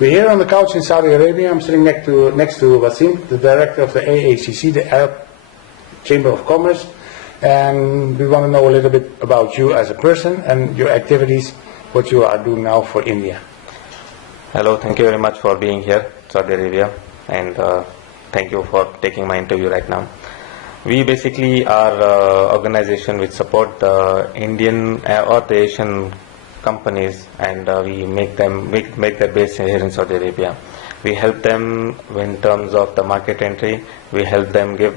We're here on the couch in Saudi Arabia. I'm sitting next to Waseem, the director of the AACC, the Arab Chamber of Commerce, and we want to know a little bit about you as a person and your activities, what you are doing now for India. Hello, thank you very much for being here, Saudi Arabia, and thank you for taking my interview right now. We basically are an organization which support the Indian or the Asian companies, and we make their base here in Saudi Arabia. We help them in terms of the market entry. We help them give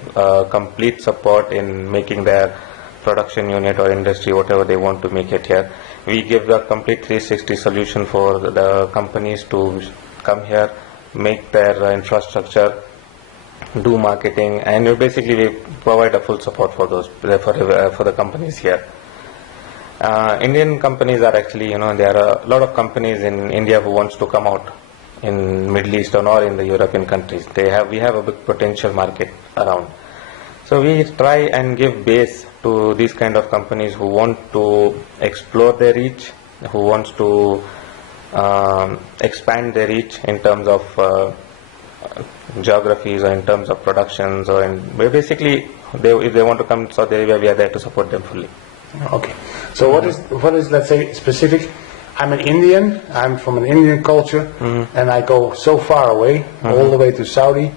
complete support in making their production unit or industry, whatever they want to make it here. We give a complete 360 solution for the companies to come here, make their infrastructure, do marketing, and basically we provide a full support for those for the companies here. Indian companies are actually, there are a lot of companies in India who wants to come out in Middle East or in the European countries. We have a big potential market around. So we try and give base to these kind of companies who want to explore their reach, who wants to expand their reach in terms of geographies or in terms of productions, or basically if they want to come to Saudi Arabia, we are there to support them fully. Okay. So what is let's say specific? I'm an Indian. I'm from an Indian culture, and I go so far away, all the way to Saudi.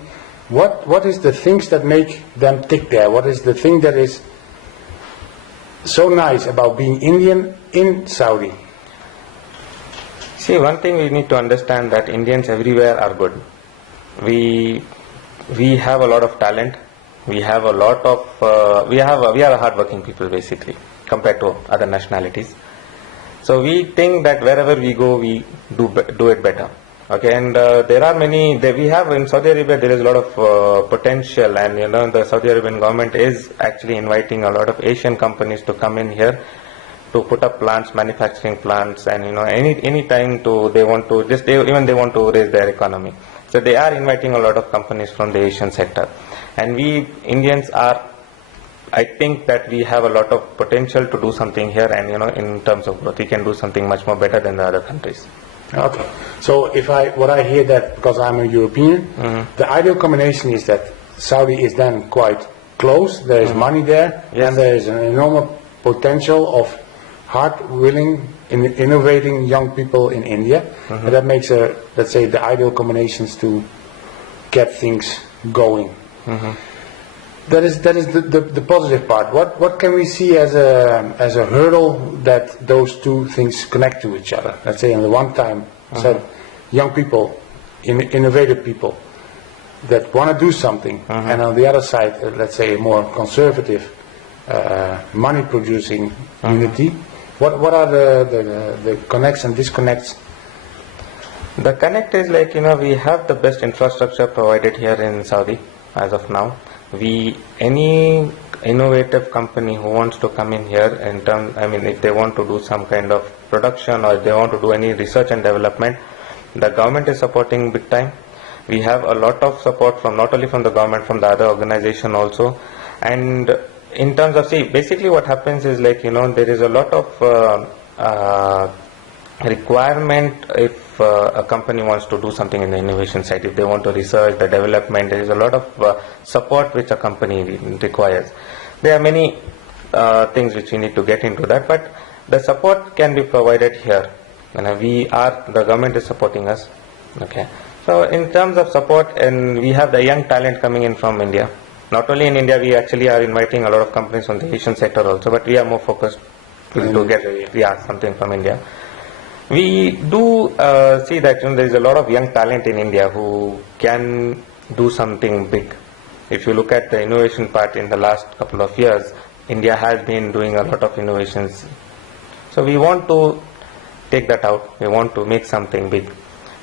What is the things that make them tick there? What is the thing that is so nice about being Indian in Saudi? See, one thing we need to understand that Indians everywhere are good. We have a lot of talent. We have a lot of we are a hardworking people basically compared to other nationalities. So we think that wherever we go, we do it better. Okay, and there are many. We have in Saudi Arabia, there is a lot of potential, and the Saudi Arabian government is actually inviting a lot of Asian companies to come in here to put up plants, manufacturing plants, and any time they want to raise their economy. So they are inviting a lot of companies from the Asian sector, and we Indians are. I think that we have a lot of potential to do something here, and in terms of growth, we can do something much more better than the other countries. Okay. So what I hear that, because I'm a European, the ideal combination is that Saudi is then quite close. There is money there, and there is an enormous potential of hard, willing, innovating young people in India, and that makes let's say the ideal combinations to get things going. That is the positive part. What can we see as a hurdle that those two things connect to each other? Let's say on the one time, said young people, innovative people that want to do something, and on the other side, let's say a more conservative, money-producing unity. What are the connects and disconnects? The connect is like we have the best infrastructure provided here in Saudi as of now. Any innovative company who wants to come in here if they want to do some kind of production or if they want to do any research and development, the government is supporting big time. We have a lot of support from not only from the government, from the other organization also. And in terms of basically what happens is there is a lot of requirement if a company wants to do something in the innovation side. If they want to research the development, there is a lot of support which a company requires. There are many things which we need to get into that, but the support can be provided here. The government is supporting us. Okay. So in terms of support, and we have the young talent coming in from India. Not only in India, we actually are inviting a lot of companies from the Asian sector also, but we are more focused to get something from India. We do see that there is a lot of young talent in India who can do something big. If you look at the innovation part in the last couple of years, India has been doing a lot of innovations. So we want to take that out. We want to make something big.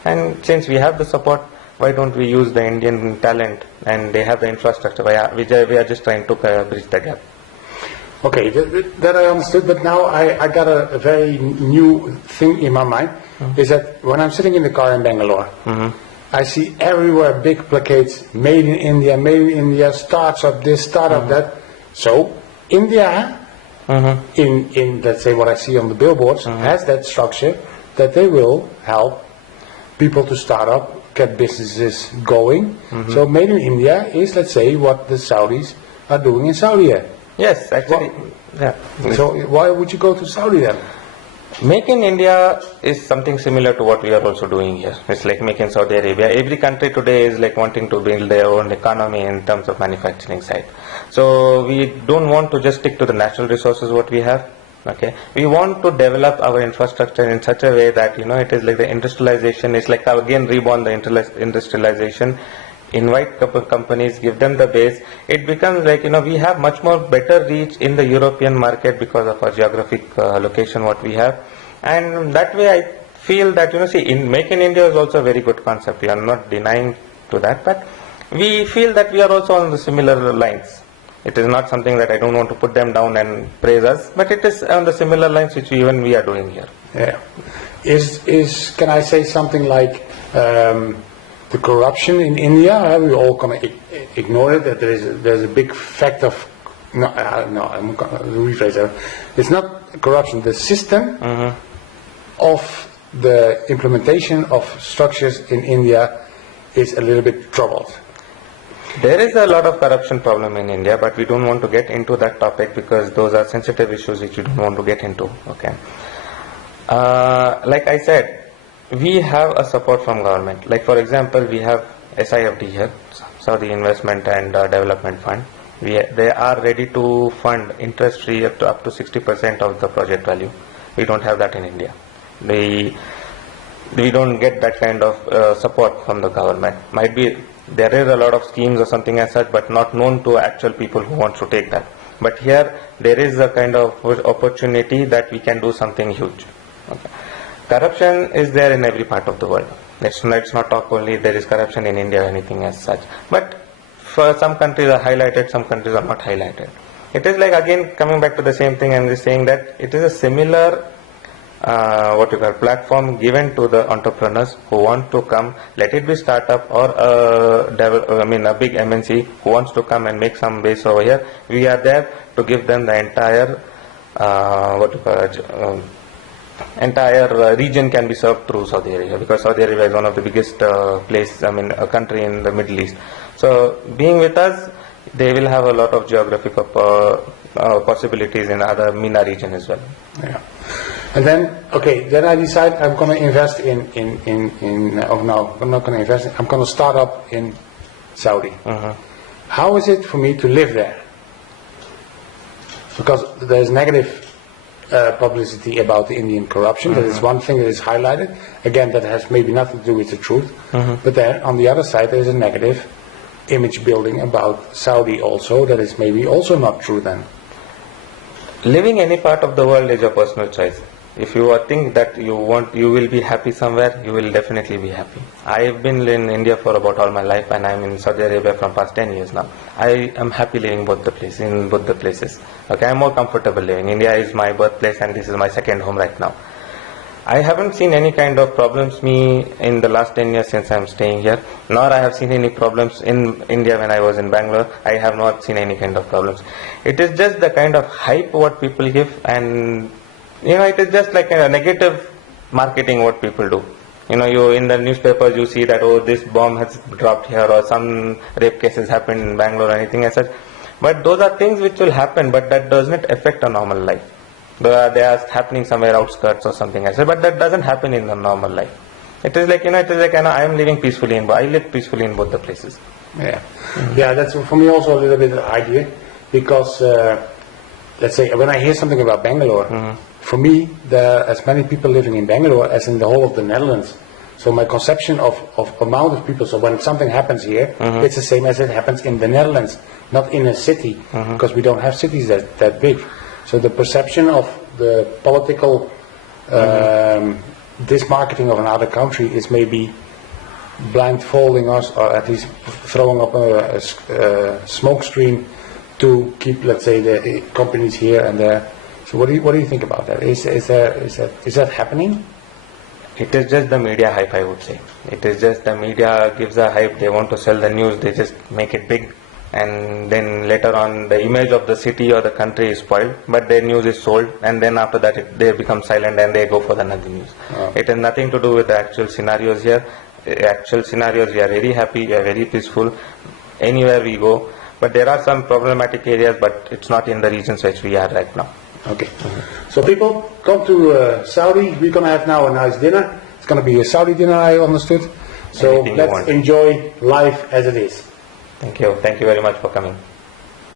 And since we have the support, why don't we use the Indian talent, and they have the infrastructure? We are just trying to bridge the gap. Okay, that I understood, but now I got a very new thing in my mind, is that when I'm sitting in the car in Bangalore, I see everywhere big placards, made in India, starts up this, start up that. So India, in let's say what I see on the billboards, has that structure that they will help people to start up, get businesses going. So Made in India is, let's say, what the Saudis are doing in Saudi. Yes, actually, yeah. So why would you go to Saudi then? Make in India is something similar to what we are also doing here. It's like Make in Saudi Arabia. Every country today is like wanting to build their own economy in terms of manufacturing side. So we don't want to just stick to the natural resources what we have. Okay, we want to develop our infrastructure in such a way that it is like the industrialization is like again reborn the industrialization. Invite companies, give them the base. It becomes like we have much more better reach in the European market because of our geographic location what we have, and that way I feel that in Make in India is also a very good concept. We are not denying to that, but we feel that we are also on the similar lines. It is not something that I don't want to put them down and praise us, but it is on the similar lines which even we are doing here. Yeah. Can I say something like the corruption in India? We all kind of ignore it. That there's a big fact of I'm going to rephrase that. It's not corruption. The system of the implementation of structures in India is a little bit troubled. There is a lot of corruption problem in India, but we don't want to get into that topic because those are sensitive issues which we don't want to get into. Okay. Like I said, we have a support from government. Like for example, we have SIFD here, Saudi Investment and Development Fund. They are ready to fund interest-free up to 60% of the project value. We don't have that in India. We don't get that kind of support from the government. Might be there is a lot of schemes or something as such, but not known to actual people who want to take that. But here there is a kind of opportunity that we can do something huge. Okay. Corruption is there in every part of the world. Let's not talk only there is corruption in India or anything as such. But for some countries are highlighted, some countries are not highlighted. It is like again coming back to the same thing and saying that it is a similar platform given to the entrepreneurs who want to come, let it be startup or a big MNC who wants to come and make some base over here. We are there to give them the entire entire region can be served through Saudi Arabia, because Saudi Arabia is one of the biggest a country in the Middle East. So being with us, they will have a lot of geographic possibilities in other MENA region as well. Yeah. And then I decide I'm going to invest I'm not going to invest, I'm going to start up in Saudi. How is it for me to live there? Because there's negative publicity about the Indian corruption. That is one thing that is highlighted. Again, that has maybe nothing to do with the truth. But then on the other side, there is a negative image building about Saudi also that is maybe also not true then. Living any part of the world is your personal choice. If you think that you will be happy somewhere, you will definitely be happy. I've been in India for about all my life, and I'm in Saudi Arabia from past 10 years now. I am happy living in both the places. Okay, I'm more comfortable living. India is my birthplace, and this is my second home right now. I haven't seen any kind of problems in the last 10 years since I'm staying here, nor I have seen any problems in India when I was in Bangalore. I have not seen any kind of problems. It is just the kind of hype what people give, and it is just like a negative marketing what people do. You in the newspapers you see that this bomb has dropped here or some rape cases happened in Bangalore or anything as such. But those are things which will happen, but that does not affect a normal life. They are happening somewhere outskirts or something as such, but that doesn't happen in the normal life. It is like I am living peacefully I live peacefully in both the places. Yeah, yeah. That's for me also a little bit of an idea, because let's say when I hear something about Bangalore. For me, there are as many people living in Bangalore as in the whole of the Netherlands. So my conception of amount of people, so when something happens here, it's the same as it happens in the Netherlands, not in a city, because we don't have cities that big. So the perception of the political dismarketing of another country is maybe blindfolding us, or at least throwing up a smoke screen to keep, let's say, the companies here and there. So what do you think about that? Is that happening? It is just the media hype, I would say. It is just the media gives a hype. They want to sell the news. They just make it big, and then later on the image of the city or the country is spoiled, but their news is sold, and then after that they become silent and they go for another news. It has nothing to do with the actual scenarios here. Actual scenarios, we are very happy, we are very peaceful anywhere we go, but there are some problematic areas, but it's not in the regions which we are right now. Okay. So people, come to Saudi. We're going to have now a nice dinner. It's going to be a Saudi dinner, I understood. So Anything you let's want. enjoy life as it is. Thank you very much for coming.